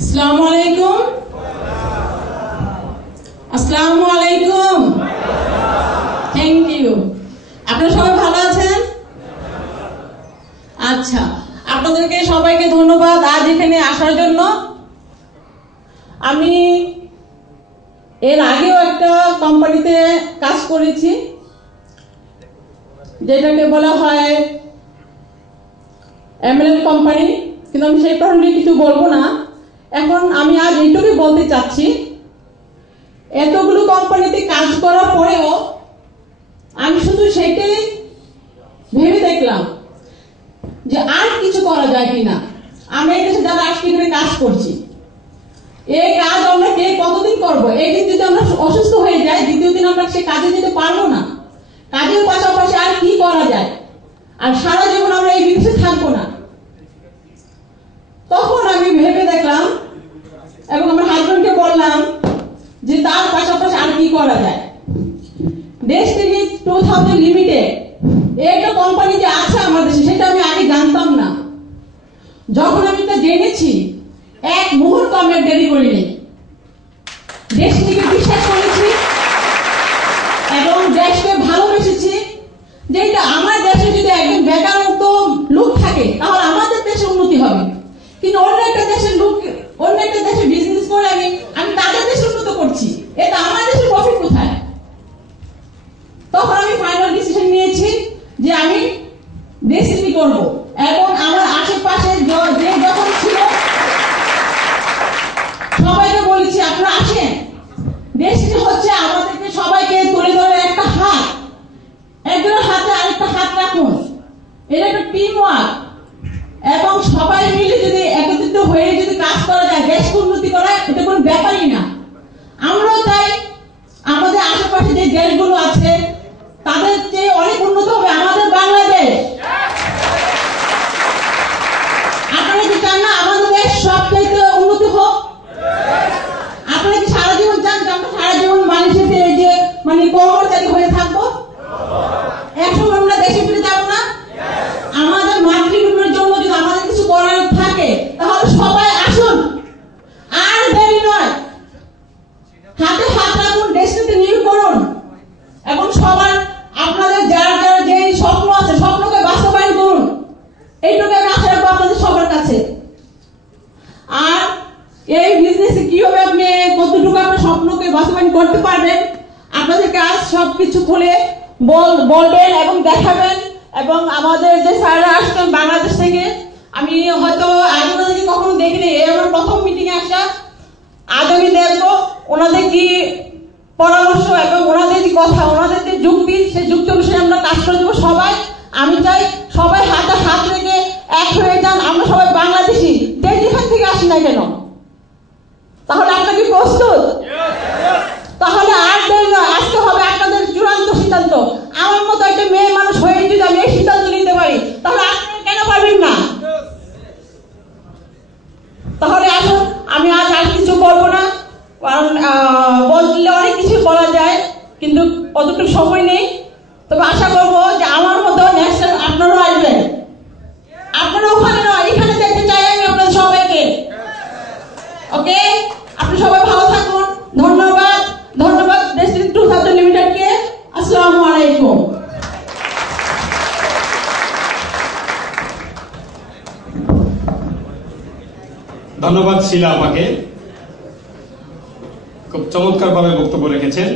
আসসালামু আলাইকুম। আসসালামু আলাইকুম। Thank you. আপনারা সবাই ভালো আছেন? আচ্ছা, আপনাদেরকে সবাইকে ধন্যবাদ আজ এখানে আসার জন্য। আমি এর আগেও একটা কোম্পানিতে কাজ করেছি, যেটাকে বলা হয় এমএলএন কোম্পানি, কিন্তু আমি সেই প্রসঙ্গে কিছু বলবো না। এখন আমি আজ এইটুকুই বলতে চাচ্ছি, এতগুলো কোম্পানিতে কাজ করার পরেও আমি শুধু সেটাই ভেবে দেখলাম যে আর কিছু করা যায় কিনা। আমরা এই দেশে যারা আজকে এখানে কাজ করছি, এই কাজ আমরা কে কতদিন করবো? একদিন যদি আমরা অসুস্থ হয়ে যাই, দ্বিতীয় দিন আমরা সে কাজে যেতে পারবো না। কাজের পাশাপাশি আর কি করা যায়? আর সারা জীবন আমরা এই বিদেশে থাকবো না। তখন আমি ভেবে দেখলাম এবং আমার হাজবেন্ডকে বললাম যে তার পাশাপাশি আর কি করা যায়। ডেস্টিনি 2000 লিমিটেড একটা কোম্পানি যে আছে আমাদের দেশে, সেটা আমি আগে জানতাম না। যখন আমি তা জেনেছি, এক মুহূর্ত আমি দেরি করিনি, ডেস্টিনিকে বিশ্বাস করেছি এবং দেশকে ভালোবেসেছি। যেটা আমার দেশে যদি একজন বেকারত্ব লোক থাকে, তাহলে আমাদের দেশে উন্নতি হবে। কিন্তু অন্য একটা দেশের লোক, অন্য একটা দেশে বিজনেস করে আমি তাদের দেশে উন্নত করছি, এটা আমার দেশের প্রফিট কোথায়? তখন আমি ফাইনাল ডিসিশন নিয়েছি যে আমি ডেস্টিনি করব। এবং আমার আশেপাশে যে যখন ছিল সবাইকে বলেছি, আপনারা আসেন, ডেস্টিনি হচ্ছে আমাদেরকে সবাইকে তুলে ধরে একটা হাত, একজনের হাতে আরেকটা হাত রাখুন। এটা একটা টিম ওয়ার্ক এবং সবাই মিলে যদি একত্রিত হয়ে যদি কাজ করা যায়, দেশকে উন্নতি করা, এটা কোনো ব্যাপারই না। আমরাও চাই আমাদের আশেপাশে যে দেশগুলো আছে তাদের চেয়ে অনেক উন্নত হবে আমাদের বাংলাদেশ। আপনারা কি চান না আমাদের দেশ সবচাইতে উন্নতি হোক? আপনারা কি সারা জীবন চান যে আমরা সারা জীবন মানুষের যে কর্মচারী হয়ে থাকবো? একসময় আমরা দেশে ফিরে যাবো না? আমাদের মাতৃভূমির জন্য যদি আমাদের কিছু করার থাকে, তাহলে সবাই আসুন, আর দেরি নয়, হাতে হাত রাখুন, দেশকে নিয়োগ করুন এবং সবার আপনাদের যার যার যে স্বপ্ন আছে স্বপ্নকে বাস্তবায়ন করুন। এইটুকু আমি আশা রাখবো আপনাদের সবার কাছে। আর এই বিজনেসে কিভাবে আপনি কতটুকু আপনার স্বপ্নকে বাস্তবায়ন করতে পারবেন, আপনাদের কাজ সবকিছু খুলে বলবেন এবং দেখাবেন। এবং আমাদের যে স্যাররা আসছেন বাংলাদেশ থেকে, আমি হয়তো আগে ওনাদেরকে কখনো দেখিনি, আমার প্রথম মিটিং এ আসা। আজ আমি দেখবো ওনাদের কি পরামর্শ এবং ওনাদের যে কথা, ওনাদের যে যুক্তি, সেই যুক্তি অনুসারে আমরা কাজ করে দেবো সবাই। আমি চাই সবাই হাতে হাত রেখে এক হয়ে যান। আমরা সবাই বাংলাদেশি, যে যেখান থেকে আসি না কেন। তাহলে আপনারা কি প্রস্তুত? তাহলে আর দেরি নয়, আজকে হবে আপনাদের চূড়ান্ত সিদ্ধান্ত। আমার মতো একটা মেয়ে মানুষ হয়ে যদি আমি এই সিদ্ধান্ত নিতে পারি, তাহলে আপনারা কেন পারবেন না? তাহলে আসুন, আমি আজ আর কিছু বলবো না, কারণ বললে অনেক কিছু বলা যায়, কিন্তু অতটুকু সময় নেই। তবে আশা করবো যে আমার মতো নেক্সট টাইম আপনারাও আসবেন। আপনারা ওখানে নয়, এখানে দেখতে চাই আমি আপনাদের সবাইকে। ওকে, আপনি সবাই ভালো থাকুন। ধন্যবাদ, ধন্যবাদ ডেস্টিনি 2000 লিমিটেডকে। আসসালামু আলাইকুম। ধন্যবাদ শিলা, আমাকে খুব চমৎকার ভাবে বক্তব্য রেখেছেন।